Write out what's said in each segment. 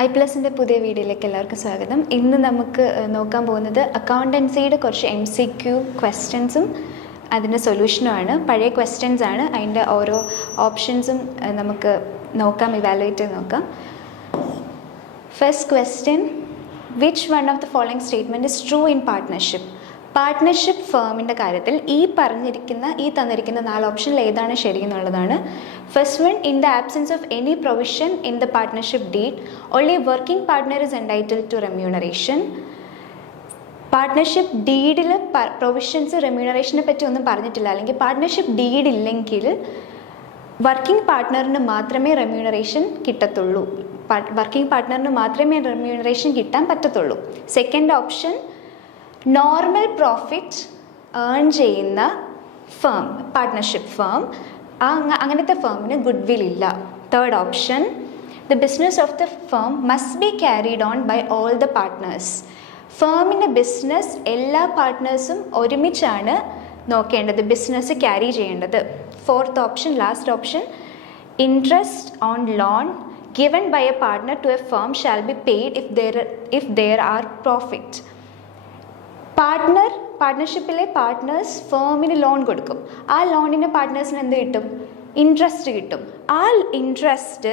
iPlusന്റെ പുതിയ വീഡിയോയിലേക്ക് എല്ലാവർക്കും സ്വാഗതം. ഇന്ന് നമുക്ക് നോക്കാൻ പോകുന്നത് അക്കൗണ്ടൻസിയുടെ കുറച്ച് MCQ ക്വസ്റ്റ്യൻസും അതിൻ്റെ സൊല്യൂഷനുമാണ്. പഴയ ക്വസ്റ്റ്യൻസ് ആണ്. അതിൻ്റെ ഓരോ ഓപ്ഷൻസും നമുക്ക് നോക്കാം, ഇവാലുവേറ്റ് ചെയ്ത് നോക്കാം. First question, which one of the following statement is true in partnership? Partnership ഫേമിൻ്റെ കാര്യത്തിൽ ഈ തന്നിരിക്കുന്ന 4 ഓപ്ഷനിൽ ഏതാണ് ശരിയെന്നുള്ളതാണ്. First one, in the absence of any provision in the partnership deed only working partner is entitled to remuneration. Partnership ഡീഡിൽ provisions റെമ്യൂണറേഷനെ പറ്റി ഒന്നും പറഞ്ഞിട്ടില്ല, അല്ലെങ്കിൽ പാർട്ട്ണർഷിപ്പ് ഡീഡ് ഇല്ലെങ്കിൽ വർക്കിംഗ് പാർട്ട്ണറിന് മാത്രമേ റെമ്യൂണറേഷൻ കിട്ടത്തുള്ളൂ. വർക്കിംഗ് പാർട്ട്ണറിന് മാത്രമേ റെമ്യൂണറേഷൻ കിട്ടാൻ പറ്റത്തുള്ളൂ. Second option, normal profit earn ചെയ്യുന്ന ഫേം, പാർട്ട്ണർഷിപ്പ് ഫേം, അങ്ങനത്തെ ഫേമിന് ഗുഡ് വിൽ ഇല്ല. Third option, the business of the firm must be carried on by all the partners. ഫേമിൻ്റെ ബിസിനസ് എല്ലാ പാർട്ട്നേഴ്സും ഒരുമിച്ചാണ് നോക്കേണ്ടത്, ബിസിനസ് ക്യാരി ചെയ്യേണ്ടത്. Fourth option, last option, interest on loan given by a partner to a firm shall be paid if there are profit. പാർട്ട്ണർഷിപ്പിലെ partners ഫേമിന് loan കൊടുക്കും. ആ ലോണിന് പാർട്ട്നേഴ്സിന് എന്ത് കിട്ടും? ഇൻട്രസ്റ്റ് കിട്ടും. ആ ഇൻട്രസ്റ്റ്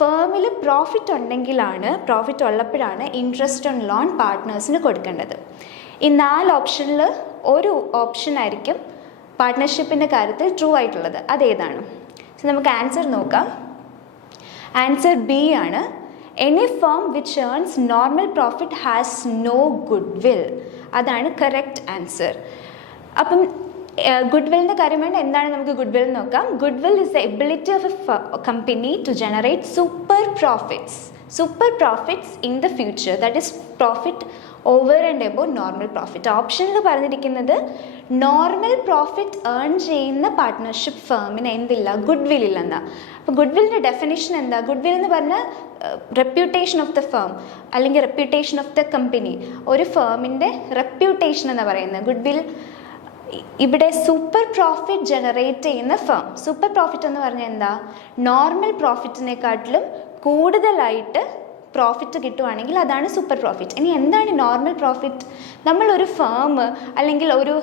ഫേമിൽ പ്രോഫിറ്റ് ഉള്ളപ്പോഴാണ് ഇൻട്രസ്റ്റ് ഓൺ ലോൺ പാർട്ട്നേഴ്സിന് കൊടുക്കേണ്ടത്. ഈ 4 ഓപ്ഷനിൽ ഒരു ഓപ്ഷനായിരിക്കും പാർട്ട്ണർഷിപ്പിൻ്റെ കാര്യത്തിൽ ട്രൂ ആയിട്ടുള്ളത്. അതേതാണ്? സോ നമുക്ക് ആൻസർ നോക്കാം. ആൻസർ ബി ആണ്. Any firm which earns normal profit has no good will. അതാണ് കറക്റ്റ് ആൻസർ. അപ്പം ഗുഡ് വില്ലിൻ്റെ കാര്യം വേണ്ട, എന്താണ് നമുക്ക് ഗുഡ് വിൽ നോക്കാം. Good will is the ability of a company to generate super profits in the future, that is profit over and above normal profit. ഓപ്ഷനിൽ പറഞ്ഞിരിക്കുന്നത് നോർമൽ പ്രോഫിറ്റ് ഏൺ ചെയ്യുന്ന പാർട്ട്ണർഷിപ്പ് ഫേമിന് എന്തില്ല? ഗുഡ് വിൽ ഇല്ലെന്നാ. അപ്പോൾ good വില്ലിൻ്റെ definition എന്താ? Good will എന്ന് പറഞ്ഞാൽ റെപ്യൂട്ടേഷൻ ഓഫ് ദ ഫേം അല്ലെങ്കിൽ റെപ്യൂട്ടേഷൻ ഓഫ് ദ കമ്പനി. ഒരു ഫേമിൻ്റെ റെപ്യൂട്ടേഷൻ എന്ന് പറയുന്നത് ഗുഡ് വിൽ. ഇവിടെ സൂപ്പർ പ്രോഫിറ്റ് ജനറേറ്റ് ചെയ്യുന്ന ഫേം, സൂപ്പർ പ്രോഫിറ്റ് എന്ന് പറഞ്ഞാൽ എന്താ? നോർമൽ പ്രോഫിറ്റിനെക്കാട്ടിലും കൂടുതലായിട്ട് പ്രോഫിറ്റ് കിട്ടുവാണെങ്കിൽ അതാണ് സൂപ്പർ പ്രോഫിറ്റ്. ഇനി എന്താണ് നോർമൽ പ്രോഫിറ്റ്? നമ്മളൊരു ഫേം അല്ലെങ്കിൽ ഒരു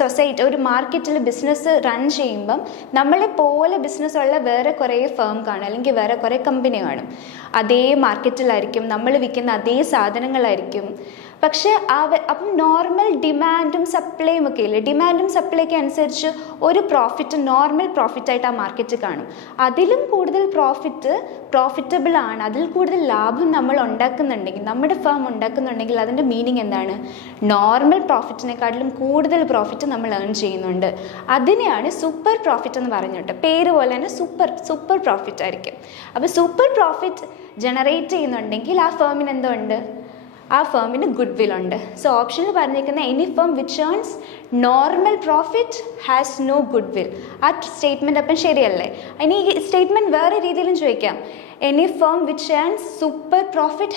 സൊസൈറ്റി, ഒരു മാർക്കറ്റിൽ ബിസിനസ് റൺ ചെയ്യുമ്പം നമ്മളെപ്പോലെ ബിസിനസ്സുള്ള വേറെ കുറേ ഫേം കാണും, അല്ലെങ്കിൽ വേറെ കുറേ കമ്പനി കാണും. അതേ മാർക്കറ്റിലായിരിക്കും, നമ്മൾ വിൽക്കുന്ന അതേ സാധനങ്ങളായിരിക്കും. പക്ഷേ അപ്പം നോർമൽ ഡിമാൻഡും സപ്ലൈയും ഒക്കെ ഇല്ലേ? ഡിമാൻഡും സപ്ലൈക്ക് അനുസരിച്ച് ഒരു പ്രോഫിറ്റ്, നോർമൽ പ്രോഫിറ്റായിട്ട് ആ മാർക്കറ്റ് കാണും. അതിലും കൂടുതൽ പ്രോഫിറ്റബിൾ ആണ്, അതിൽ കൂടുതൽ ലാഭം നമ്മൾ ഉണ്ടാക്കുന്നുണ്ടെങ്കിൽ, നമ്മുടെ ഫേം ഉണ്ടാക്കുന്നുണ്ടെങ്കിൽ അതിൻ്റെ മീനിങ് എന്താണ്? നോർമൽ പ്രോഫിറ്റിനെക്കാട്ടിലും കൂടുതൽ പ്രോഫിറ്റ് നമ്മൾ ഏൺ ചെയ്യുന്നുണ്ട്. അതിനെയാണ് സൂപ്പർ പ്രോഫിറ്റ് എന്ന് പറഞ്ഞിട്ട്. പേര് പോലെ തന്നെ സൂപ്പർ പ്രോഫിറ്റ് ആയിരിക്കും. അപ്പോൾ സൂപ്പർ പ്രോഫിറ്റ് ജനറേറ്റ് ചെയ്യുന്നുണ്ടെങ്കിൽ ആ ഫേമിന് എന്തുണ്ട്? ആ ഫേമിന് ഗുഡ് വിൽ ഉണ്ട്. സോ ഓപ്ഷനിൽ പറഞ്ഞിരിക്കുന്ന any firm which earns normal profit has no good will, ആ സ്റ്റേറ്റ്മെൻറ്റ് അപ്പം ശരിയല്ലേ? ഇനി ഈ സ്റ്റേറ്റ്മെൻറ്റ് വേറെ രീതിയിലും ചോദിക്കാം. Any firm which earns super profit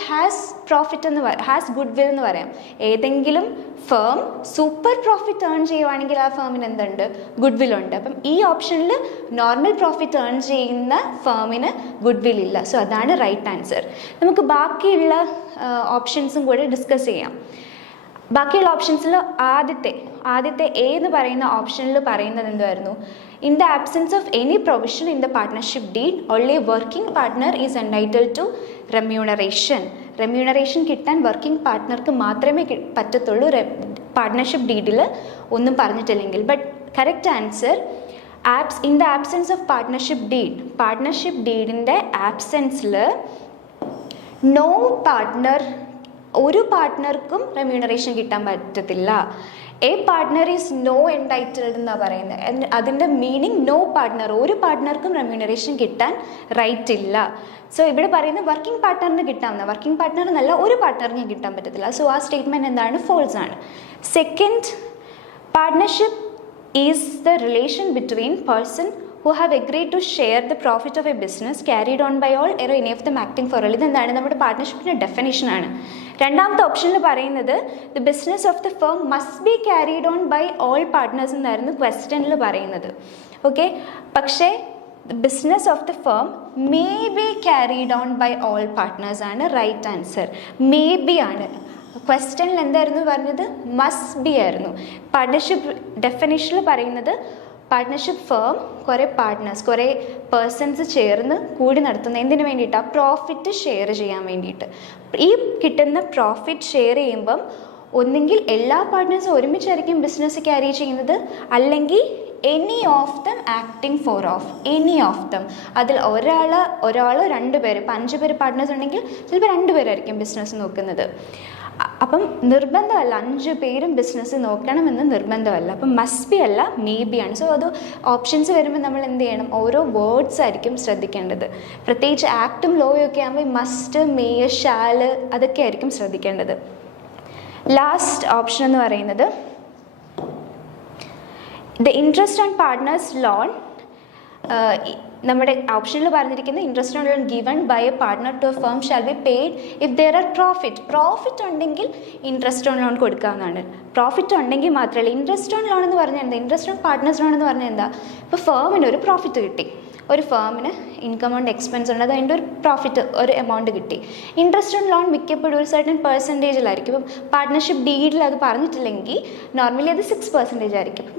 has goodwill എന്ന് പറയാം. ഏതെങ്കിലും ഫേം സൂപ്പർ പ്രോഫിറ്റ് ഏൺ ചെയ്യുവാണെങ്കിൽ ആ ഫേമിന് എന്തുണ്ട്? ഗുഡ് വിൽ ഉണ്ട്. അപ്പം ഈ ഓപ്ഷനിൽ നോർമൽ പ്രോഫിറ്റ് ഏൺ ചെയ്യുന്ന ഫേമിന് ഗുഡ് വിൽ ഇല്ല. സോ അതാണ് റൈറ്റ് ആൻസർ. നമുക്ക് ബാക്കിയുള്ള ഓപ്ഷൻസും കൂടെ ഡിസ്കസ് ചെയ്യാം. ബാക്കിയുള്ള ഓപ്ഷൻസിൽ ആദ്യത്തെ എ എന്ന് പറയുന്ന ഓപ്ഷനിൽ പറയുന്നത് എന്തായിരുന്നു? In the absence of any provision in the partnership deed only working partner is entitled to remuneration കിട്ടാൻ വർക്കിംഗ് പാർട്ട്ണർക്ക് മാത്രമേ പറ്റത്തുള്ളൂ, പാർട്ട്ണർഷിപ്പ് ഡീഡിൽ ഒന്നും പറഞ്ഞിട്ടില്ലെങ്കിൽ. But correct answer, in the absence of partnership ഡീഡിൻ്റെ ആബ്സെൻസിൽ നോ പാർട്ട്ണർ, ഒരു പാർട്ട്ണർക്കും റെമ്യൂണറേഷൻ കിട്ടാൻ പറ്റത്തില്ല. A partner is no entitled എന്നാണ് പറയുന്നത്. അതിൻ്റെ മീനിങ് നോ പാർട്ട്ണർ, ഒരു പാർട്ട്ണർക്കും റെമ്യൂണറേഷൻ കിട്ടാൻ റൈറ്റ് ഇല്ല. സോ ഇവിടെ പറയുന്നത് വർക്കിംഗ് പാർട്ട്ണറിന് കിട്ടാമെന്ന്. വർക്കിംഗ് പാർട്ട്ണർ എന്നല്ല, ഒരു പാർട്ട്ണറിന് കിട്ടാൻ പറ്റത്തില്ല. സോ ആ സ്റ്റേറ്റ്മെൻറ്റ് എന്താണ്? ഫോൾസ് ആണ്. Second, partnership is the relation between person who have agreed to share the profit of a business carried on by all or any of them acting for all. ഇതെന്താണ്? നമ്മുടെ പാർട്ട്ണർഷിപ്പിൻ്റെ ഡെഫിനേഷനാണ്. രണ്ടാമത്തെ ഓപ്ഷനിൽ പറയുന്നത് the business of the firm must be carried on by all partners എന്നായിരുന്നു ക്വസ്റ്റ്യനിൽ പറയുന്നത്. Okay, പക്ഷേ the business of the firm may be carried on by all partners ആണ് റൈറ്റ് ആൻസർ. മേ ബി ആണ്. ക്വസ്റ്റ്യനിൽ എന്തായിരുന്നു പറഞ്ഞത്? മസ്റ്റ് ബി ആയിരുന്നു. പാർട്ട്ണർഷിപ്പ് ഡെഫിനിഷനിൽ പറയുന്നത് പാർട്ട്ണർഷിപ്പ് ഫേം കുറേ പാർട്ട്നേഴ്സ്, കുറേ പേഴ്സൺസ് ചേർന്ന് കൂടി നടത്തുന്ന എന്തിനു വേണ്ടിയിട്ടാണ്? പ്രോഫിറ്റ് ഷെയർ ചെയ്യാൻ വേണ്ടിയിട്ട്. ഈ കിട്ടുന്ന പ്രോഫിറ്റ് ഷെയർ ചെയ്യുമ്പം ഒന്നെങ്കിൽ എല്ലാ പാർട്ട്നേഴ്സും ഒരുമിച്ചായിരിക്കും ബിസിനസ് ക്യാരി ചെയ്യുന്നത്, അല്ലെങ്കിൽ any of them acting four of any of them. അതിൽ ഒരാളോ 2 പേര്, ഇപ്പം 5 പേര് പാർട്ട്നേഴ്സ് ഉണ്ടെങ്കിൽ ചിലപ്പോൾ 2 പേരായിരിക്കും ബിസിനസ് നോക്കുന്നത്. അപ്പം നിർബന്ധമല്ല 5 പേരും ബിസിനസ് നോക്കണമെന്ന് നിർബന്ധമല്ല. അപ്പം മസ്റ്റ് ബി അല്ല, മേ ബി ആണ്. സോ അത് ഓപ്ഷൻസ് വരുമ്പോൾ നമ്മൾ എന്ത് ചെയ്യണം? ഓരോ വേർഡ്സ് ആയിരിക്കും ശ്രദ്ധിക്കേണ്ടത്. പ്രത്യേകിച്ച് ആക്റ്റും ലോയും ഒക്കെ ആകുമ്പോൾ മസ്റ്റ്, മേ, ഷാല് അതൊക്കെ ആയിരിക്കും ശ്രദ്ധിക്കേണ്ടത്. ലാസ്റ്റ് ഓപ്ഷൻ എന്ന് പറയുന്നത് the interest on partners loan. നമ്മുടെ ഓപ്ഷനിൽ പറഞ്ഞിരിക്കുന്ന interest on loan given by a partner to a firm shall be paid if there are profit ഉണ്ടെങ്കിൽ ഇൻട്രസ്റ്റ് ഓൺ ലോൺ കൊടുക്കാവുന്നതാണ്. പ്രോഫിറ്റ് ഉണ്ടെങ്കിൽ മാത്രമല്ല. ഇൻട്രസ്റ്റ് ഓൺ ലോൺ എന്ന് പറഞ്ഞാൽ എന്താ? ഇൻട്രസ്റ്റ് ഓൺ പാർട്ട്നേഴ്സ് ലോൺ എന്ന് പറഞ്ഞാൽ എന്താ? ഇപ്പോൾ ഫേമിന് ഒരു പ്രോഫിറ്റ് കിട്ടി, ഒരു ഫേമിന് ഇൻകം ആൻഡ് എക്സ്പെൻസ് ഉണ്ട്, അത് അതിൻ്റെ ഒരു പ്രോഫിറ്റ്, ഒരു എമൗണ്ട് കിട്ടി. ഇൻട്രസ്റ്റ് ഓൺ ലോൺ മിക്കപ്പോഴും ഒരു സർട്ടൻ പെർസെൻറ്റേജിലായിരിക്കും. ഇപ്പം പാർട്ട്ണർഷിപ്പ് ഡീഡിൽ അത് പറഞ്ഞിട്ടില്ലെങ്കിൽ നോർമലി അത് 6% ആയിരിക്കും.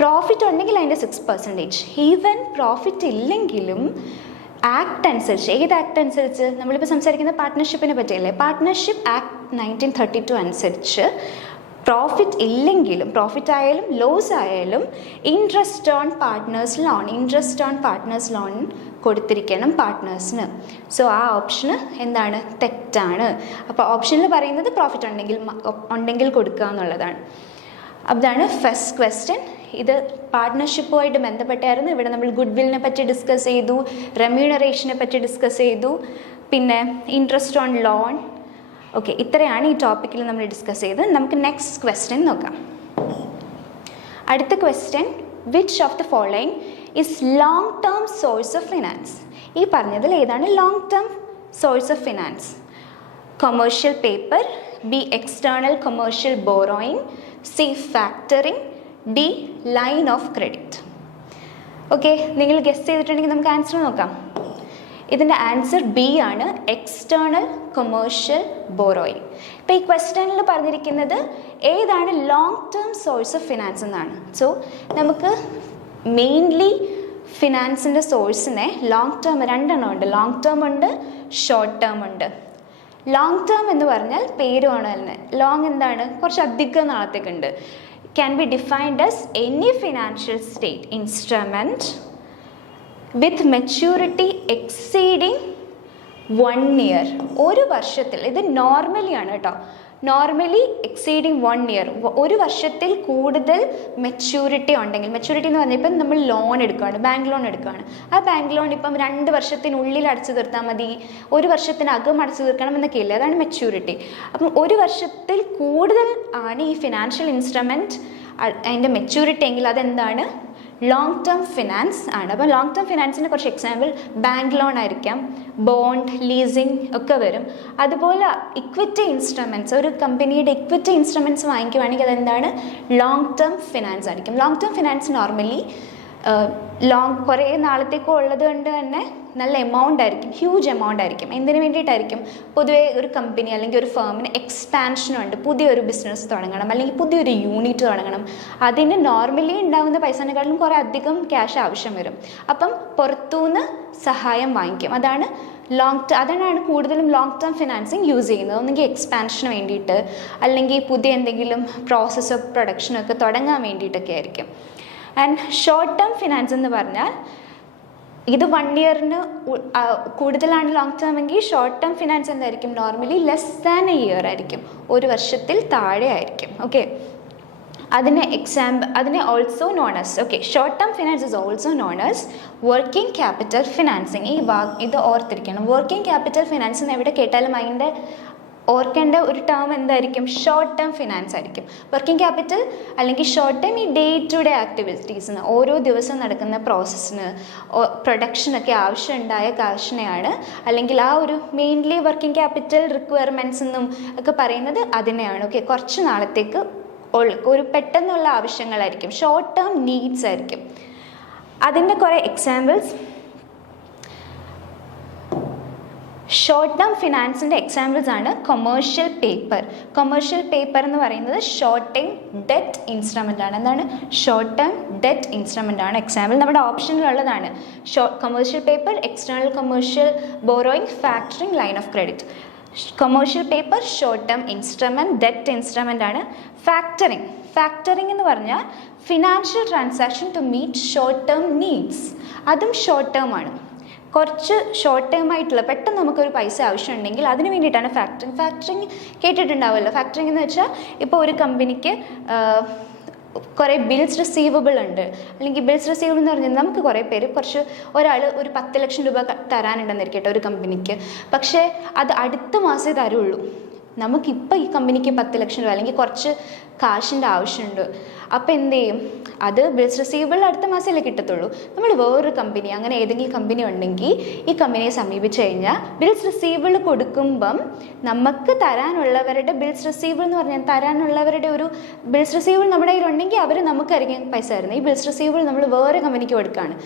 പ്രോഫിറ്റ് ഉണ്ടെങ്കിൽ അതിൻ്റെ 6%. ഈവൻ പ്രോഫിറ്റ് ഇല്ലെങ്കിലും ആക്ട് അനുസരിച്ച്, ഏത് ആക്ട് അനുസരിച്ച്? നമ്മളിപ്പോൾ സംസാരിക്കുന്ന പാർട്ട്ണർഷിപ്പിനെ പറ്റിയല്ലേ? പാർട്ട്ണർഷിപ്പ് ആക്ട് 1932 അനുസരിച്ച് പ്രോഫിറ്റ് ഇല്ലെങ്കിലും, പ്രോഫിറ്റ് ആയാലും ലോസ് ആയാലും ഇൻട്രസ്റ്റ് ഓൺ പാർട്ട്നേഴ്സ് ലോൺ കൊടുത്തിരിക്കണം പാർട്ട്നേഴ്സിന്. സോ ആ ഓപ്ഷന് എന്താണ്? തെറ്റാണ്. അപ്പോൾ ഓപ്ഷനിൽ പറയുന്നത് പ്രോഫിറ്റ് ഉണ്ടെങ്കിൽ കൊടുക്കുക എന്നുള്ളതാണ്. അതാണ് ഫസ്റ്റ് ക്വസ്റ്റ്യൻ. ഇത് പാർട്ട്ണർഷിപ്പുമായിട്ട് ബന്ധപ്പെട്ടായിരുന്നു. ഇവിടെ നമ്മൾ ഗുഡ് വില്ലിനെ പറ്റി ഡിസ്കസ് ചെയ്തു, റെമ്യൂണറേഷനെ പറ്റി ഡിസ്കസ് ചെയ്തു, പിന്നെ ഇൻട്രസ്റ്റ് ഓൺ ലോൺ. ഓക്കെ, ഇത്രയാണ് ഈ ടോപ്പിക്കിൽ നമ്മൾ ഡിസ്കസ് ചെയ്തത്. നമുക്ക് നെക്സ്റ്റ് ക്വസ്റ്റ്യൻ നോക്കാം. അടുത്ത question, which of the following is long term source of finance? ഈ പറഞ്ഞതിൽ ഏതാണ് long term source of finance? Commercial paper, B external commercial borrowing, C factoring, D line of credit. Okay, നിങ്ങൾ guess ചെയ്തിട്ടുണ്ടെങ്കിൽ നമുക്ക് answer നോക്കാം. ഇതിൻ്റെ answer B ആണ്, external commercial borrowing. ഇപ്പോൾ ഈ ക്വസ്റ്റ്യനിൽ പറഞ്ഞിരിക്കുന്നത് ഏതാണ് long term source of finance എന്നാണ്. സോ നമുക്ക് മെയിൻലി ഫിനാൻസിൻ്റെ സോഴ്സിനെ ലോങ് ടേം 2 എണ്ണം ഉണ്ട്. ലോങ് ടേം ഉണ്ട്, ഷോർട്ട് ടേം ഉണ്ട്. ലോങ് ടേം എന്ന് പറഞ്ഞാൽ പേരുമാണ് തന്നെ. ലോങ് എന്താണ്? കുറച്ച് അധികം നാളത്തേക്കുണ്ട്. Can be defined as any financial state instrument with maturity exceeding 1 year. ഒരു വർഷത്തിൽ, ഇത് നോർമലി ആണ് കേട്ടോ, നോർമലി എക്സീഡിങ് 1 year, ഒരു വർഷത്തിൽ കൂടുതൽ മെച്യൂരിറ്റി ഉണ്ടെങ്കിൽ. മെച്യൂരിറ്റി എന്ന് പറഞ്ഞാൽ ഇപ്പം നമ്മൾ ലോൺ എടുക്കുകയാണ്, ബാങ്ക് ലോൺ എടുക്കുകയാണ്. ആ ബാങ്ക് ലോൺ ഇപ്പം 2 വർഷത്തിനുള്ളിൽ അടച്ചു തീർത്താൽ മതി, 1 വർഷത്തിനകം അടച്ചു തീർക്കണം എന്നൊക്കെ ഇല്ല. അതാണ് മെച്യൂരിറ്റി. അപ്പം 1 വർഷത്തിൽ കൂടുതൽ ആണ് ഈ ഫിനാൻഷ്യൽ ഇൻസ്ട്രുമെൻറ്റ് അതിൻ്റെ മെച്യൂരിറ്റി എങ്കിൽ അതെന്താണ്? ലോങ് ടേം ഫിനാൻസ് ആണ്. അപ്പോൾ ലോങ് ടേം ഫിനാൻസിന് കുറച്ച് എക്സാമ്പിൾ ബാങ്ക് ലോൺ ആയിരിക്കാം, ബോണ്ട്, ലീസിങ് ഒക്കെ വരും. അതുപോലെ ഇക്വിറ്റി ഇൻസ്ട്രുമെൻറ്റ്സ്, ഒരു കമ്പനിയുടെ ഇക്വിറ്റി ഇൻസ്ട്രുമെൻറ്റ്സ് വാങ്ങിക്കുവാണെങ്കിൽ അതെന്താണ്? ലോങ് ടേം ഫിനാൻസ് ആയിരിക്കും. ലോങ് ടേം ഫിനാൻസ് നോർമലി കുറേ നാളത്തേക്കും ഉള്ളത് കൊണ്ട് തന്നെ നല്ല എമൗണ്ട് ആയിരിക്കും, ഹ്യൂജ് എമൗണ്ട് ആയിരിക്കും. എന്തിനു വേണ്ടിയിട്ടായിരിക്കും? പൊതുവേ ഒരു കമ്പനി അല്ലെങ്കിൽ ഒരു ഫേമിന് എക്സ്പാൻഷനുണ്ട്, പുതിയൊരു ബിസിനസ് തുടങ്ങണം അല്ലെങ്കിൽ പുതിയൊരു യൂണിറ്റ് തുടങ്ങണം. അതിന് നോർമലി ഉണ്ടാകുന്ന പൈസേനെക്കാളും കുറേ അധികം ക്യാഷ് ആവശ്യം വരും. അപ്പം പുറത്തുനിന്ന് സഹായം വാങ്ങിക്കും. അതാണ് അതാണ് കൂടുതലും ലോങ് ടേം ഫിനാൻസിങ് യൂസ് ചെയ്യുന്നത്. ഒന്നെങ്കിൽ എക്സ്പാൻഷന് വേണ്ടിയിട്ട്, അല്ലെങ്കിൽ പുതിയ എന്തെങ്കിലും പ്രോസസ്സ് ഓഫ് പ്രൊഡക്ഷനൊക്കെ തുടങ്ങാൻ വേണ്ടിയിട്ടൊക്കെ ആയിരിക്കും. ആൻഡ് ഷോർട്ട് ടേം ഫിനാൻസ് എന്ന് പറഞ്ഞാൽ ഇത് 1 yearന് കൂടുതലാണ് ലോങ് ടേം എങ്കിൽ ഷോർട്ട് ടേം ഫിനാൻസ് എന്തായിരിക്കും? Normally less than A year ആയിരിക്കും, 1 വർഷത്തിൽ താഴെ ആയിരിക്കും. ഓക്കെ, അതിനെ also known as, okay, short term finance is also known as working capital financing. ഇത് ഓർത്തിരിക്കണം. വർക്കിംഗ് ക്യാപിറ്റൽ ഫിനാൻസ് എന്ന് എവിടെ കേട്ടാലും അതിൻ്റെ ഓർക്കേണ്ട ഒരു ടേം എന്തായിരിക്കും? ഷോർട്ട് ടേം ഫിനാൻസ് ആയിരിക്കും. വർക്കിംഗ് ക്യാപിറ്റൽ അല്ലെങ്കിൽ ഷോർട്ട് ടേം ഈ ഡേ ടു ഡേ ആക്ടിവിറ്റീസിന്, ഓരോ ദിവസം നടക്കുന്ന പ്രോസസ്സിന്, പ്രൊഡക്ഷനൊക്കെ ആവശ്യമുണ്ടായ കാശിനെയാണ്, അല്ലെങ്കിൽ ആ ഒരു മെയിൻലി വർക്കിംഗ് ക്യാപിറ്റൽ റിക്വയർമെൻറ്റ്സ് എന്നും ഒക്കെ പറയുന്നത് അതിനെയാണ്. ഓക്കെ, കുറച്ച് നാളത്തേക്ക് ഒരു പെട്ടെന്നുള്ള ആവശ്യങ്ങളായിരിക്കും, ഷോർട്ട് ടേം നീഡ്സ് ആയിരിക്കും. അതിൻ്റെ കുറേ എക്സാമ്പിൾസ് ഷോർട്ട് ടേം ഫിനാൻസിൻ്റെ എക്സാമ്പിൾസ് ആണ് കൊമേഴ്ഷ്യൽ പേപ്പർ. കൊമേഴ്ഷ്യൽ പേപ്പർ എന്ന് പറയുന്നത് ഷോർട്ട് ടേം ഡെറ്റ് ഇൻസ്ട്രുമെൻ്റ് ആണ്. എന്താണ്? ഷോർട്ട് ടേം ഡെറ്റ് ഇൻസ്ട്രുമെൻ്റ് ആണ് എക്സാമ്പിൾ. നമ്മുടെ ഓപ്ഷനിലുള്ളതാണ് commercial paper, external commercial borrowing, factoring, line of credit. Commercial paper short term instrument, debt instrument ആണ്. ഫാക്ടറിങ് എന്ന് പറഞ്ഞാൽ financial transaction to meet short term needs. അതും short term ആണ്. കുറച്ച് short term ആയിട്ടുള്ള പെട്ടെന്ന് നമുക്കൊരു പൈസ ആവശ്യമുണ്ടെങ്കിൽ അതിന് വേണ്ടിയിട്ടാണ് ഫാക്ടറിങ് കേട്ടിട്ടുണ്ടാവുമല്ലോ. ഫാക്ടറിങ് എന്ന് വെച്ചാൽ ഇപ്പോൾ ഒരു കമ്പനിക്ക് കുറേ ബിൽസ് റിസീവബിൾ ഉണ്ട്, അല്ലെങ്കിൽ ബിൽസ് റിസീവബിൾ എന്ന് പറഞ്ഞാൽ നമുക്ക് കുറേ പേര് ഒരാൾ ഒരു 10 ലക്ഷം രൂപ തരാനുണ്ടെന്നിരിക്കട്ടെ ഒരു കമ്പനിക്ക്. പക്ഷേ അത് അടുത്ത മാസമേ തരുള്ളൂ. നമുക്കിപ്പോൾ ഈ കമ്പനിക്ക് 10 ലക്ഷം രൂപ അല്ലെങ്കിൽ കുറച്ച് കാശിൻ്റെ ആവശ്യമുണ്ട്. അപ്പോൾ എന്ത് ചെയ്യും? അത് ബിൽസ് റിസീവബിൾ അടുത്ത മാസമല്ലേ കിട്ടത്തുള്ളൂ. നമ്മൾ വേറൊരു കമ്പനി, അങ്ങനെ ഏതെങ്കിലും കമ്പനി ഉണ്ടെങ്കിൽ ഈ കമ്പനിയെ സമീപിച്ച് കഴിഞ്ഞാൽ ബിൽസ് റിസീവബിൾ കൊടുക്കുമ്പം നമുക്ക് തരാനുള്ളവരുടെ ബിൽസ് റിസീവബിൾ എന്ന് പറഞ്ഞാൽ തരാനുള്ളവരുടെ ഒരു ബിൽസ് റിസീവബിൾ നമ്മുടെ കയ്യിലുണ്ടെങ്കിൽ അവർ നമുക്കായിരിക്കും പൈസ തരുന്നത്. ഈ ബിൽസ് റിസീവബിൾ നമ്മൾ വേറെ കമ്പനിക്ക് കൊടുക്കുകയാണ്.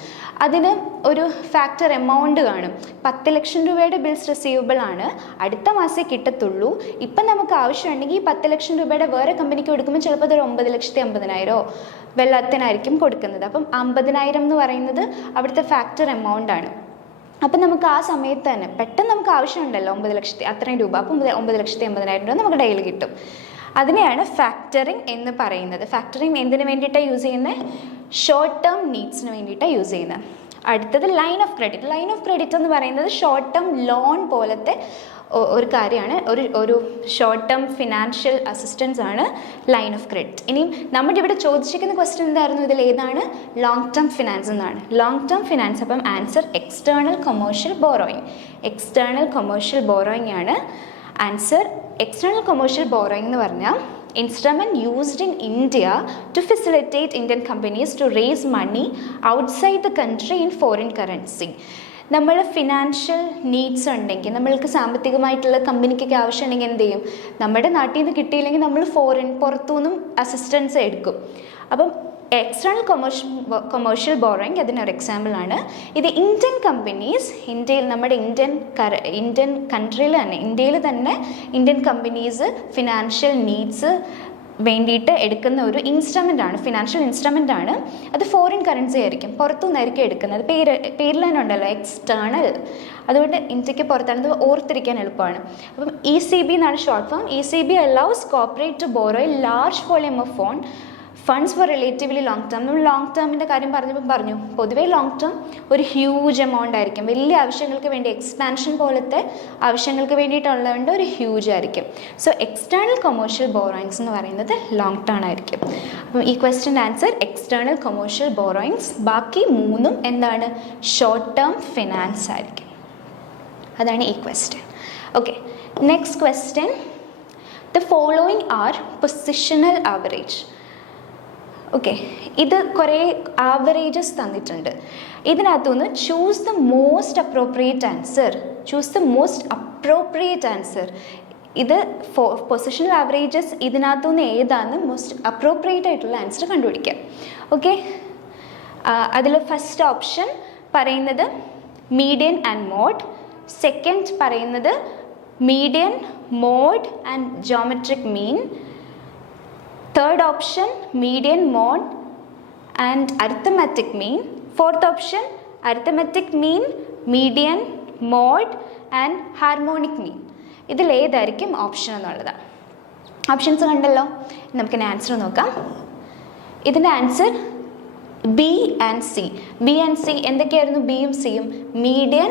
അതിന് ഒരു ഫാക്ടർ എമൗണ്ട് കാണും. 10 ലക്ഷം രൂപയുടെ ബിൽസ് റിസീവബിൾ ആണ്, അടുത്ത മാസമേ കിട്ടത്തുള്ളൂ. ഇപ്പം നമുക്ക് ആവശ്യമുണ്ടെങ്കിൽ ഈ 10 ലക്ഷം രൂപയുടെ വേറെ കമ്പനിക്ക് കൊടുക്കുമ്പോൾ ചിലപ്പോൾ അതൊരു 9,50,000 വെള്ളത്തിനായിരിക്കും കൊടുക്കുന്നത്. അപ്പം 50,000 എന്ന് പറയുന്നത് അവിടുത്തെ ഫാക്ടർ എമൗണ്ട് ആണ്. അപ്പം നമുക്ക് ആ സമയത്ത് തന്നെ പെട്ടെന്ന് നമുക്ക് ആവശ്യമുണ്ടല്ലോ 9 ലക്ഷത്തി അത്രയും രൂപ, അപ്പം 9,50,000 രൂപ നമുക്ക് ഡെയിലി കിട്ടും. അതിനെയാണ് ഫാക്ടറിങ് എന്ന് പറയുന്നത്. ഫാക്ടറിങ് എന്തിനു വേണ്ടിയിട്ടാണ് യൂസ് ചെയ്യുന്നത്? ഷോർട്ട് ടേം നീഡ്സിന് വേണ്ടിയിട്ടാണ് യൂസ് ചെയ്യുന്നത്. അടുത്തത് line of credit. Line of credit എന്ന് പറയുന്നത് ഷോർട്ട് ടേം ലോൺ പോലത്തെ ഒരു കാര്യമാണ്. ഒരു ഷോർട്ട് ടേം ഫിനാൻഷ്യൽ അസിസ്റ്റൻസ് ആണ് ലൈൻ ഓഫ് ക്രെഡിറ്റ്. ഇനിയും നമ്മുടെ ഇവിടെ ചോദിച്ചിരിക്കുന്ന ക്വസ്റ്റ്യൻ എന്തായിരുന്നു? ഇതിൽ ഏതാണ്? ലോങ് ടേം ഫിനാൻസ് എന്നാണ്. Long term finance. അപ്പം answer external commercial borrowing. External commercial borrowing ആണ് ആൻസർ. എക്സ്റ്റേണൽ കൊമേഴ്ഷ്യൽ ബോറോയിങ് എന്ന് പറഞ്ഞാൽ instrument used in India to facilitate Indian companies to raise money outside the country in foreign currency. നമ്മൾ financial needs ഉണ്ടെങ്കിൽ, നമ്മൾക്ക് സാമ്പത്തികമായിട്ടുള്ള കമ്പനിക്കൊക്കെ ആവശ്യമുണ്ടെങ്കിൽ എന്ത് ചെയ്യും? നമ്മുടെ നാട്ടിൽ നിന്ന് കിട്ടിയില്ലെങ്കിൽ നമ്മൾ പുറത്തുനിന്നും അസിസ്റ്റൻസ് എടുക്കും. അപ്പം എക്സ്റ്റേണൽ കൊമേഴ്ഷ്യൽ ബോറോയിങ് അതിനൊരു എക്സാമ്പിൾ ആണ്. ഇത് ഇന്ത്യൻ കമ്പനീസ്, നമ്മുടെ ഇന്ത്യൻ കൺട്രിയിൽ തന്നെ, ഇന്ത്യയിൽ തന്നെ ഇന്ത്യൻ കമ്പനീസ് ഫിനാൻഷ്യൽ നീഡ്സ് വേണ്ടിയിട്ട് എടുക്കുന്ന ഒരു ഇൻസ്ട്രുമെൻ്റ് ആണ്, ഫിനാൻഷ്യൽ ഇൻസ്ട്രുമെൻ്റ് ആണ്. അത് ഫോറിൻ കറൻസി ആയിരിക്കും, പുറത്തുനിന്നായിരിക്കും എടുക്കുന്നത്. പേരിൽ തന്നെ ഉണ്ടല്ലോ എക്സ്റ്റേണൽ, അതുകൊണ്ട് ഇന്ത്യക്ക് പുറത്താണത് ഓർത്തിരിക്കാൻ എളുപ്പമാണ്. അപ്പം ECB എന്നാണ് short form. ECB allows corporate to borrow a large volume of funds four relatively long term. നമ്മൾ ലോങ് ടേമിൻ്റെ കാര്യം പറഞ്ഞു. പൊതുവേ ലോങ് ടേം ഒരു ഹ്യൂജ് എമൗണ്ട് ആയിരിക്കും. വലിയ ആവശ്യങ്ങൾക്ക് വേണ്ടി, എക്സ്പാൻഷൻ പോലത്തെ ആവശ്യങ്ങൾക്ക് വേണ്ടിയിട്ടുള്ളതുകൊണ്ട് ഒരു ഹ്യൂജ് ആയിരിക്കും. സോ എക്സ്റ്റേണൽ കൊമേഴ്ഷ്യൽ ബോറോയിങ്സ് എന്ന് പറയുന്നത് ലോങ് ടേം ആയിരിക്കും. അപ്പം ഈ ക്വസ്റ്റ്യൻ്റെ ആൻസർ എക്സ്റ്റേണൽ കൊമേഴ്ഷ്യൽ ബോറോയിങ്സ്. ബാക്കി മൂന്നും എന്താണ്? ഷോർട്ട് ടേം ഫിനാൻസ് ആയിരിക്കും. അതാണ് ഈ question. Okay, next question. The following are positional average. Okay, ഇത് കുറേ ആവറേജസ് തന്നിട്ടുണ്ട്. ഇതിനകത്തുനിന്ന് choose the most appropriate answer. ഇത് പൊസിഷണൽ ആവറേജസ് ഇതിനകത്തുനിന്ന് ഏതാണ് മോസ്റ്റ് അപ്രോപ്രിയേറ്റ് ആയിട്ടുള്ള ആൻസർ കണ്ടുപിടിക്കാം. ഓക്കെ, അതിൽ ഫസ്റ്റ് ഓപ്ഷൻ പറയുന്നത് മീഡിയൻ ആൻഡ് മോഡ്. സെക്കൻഡ് പറയുന്നത് median, mode and geometric mean. Third option median, mode and arithmetic mean. Fourth option arithmetic mean, median, mode and harmonic mean. ഇതിൽ ഏതായിരിക്കും option എന്നുള്ളതാണ്. Options കണ്ടല്ലോ, നമുക്കിനി answer നോക്കാം. ഇതിൻ്റെ answer B and C. B and C എന്തൊക്കെയായിരുന്നു? ബിയും സിയും മീഡിയൻ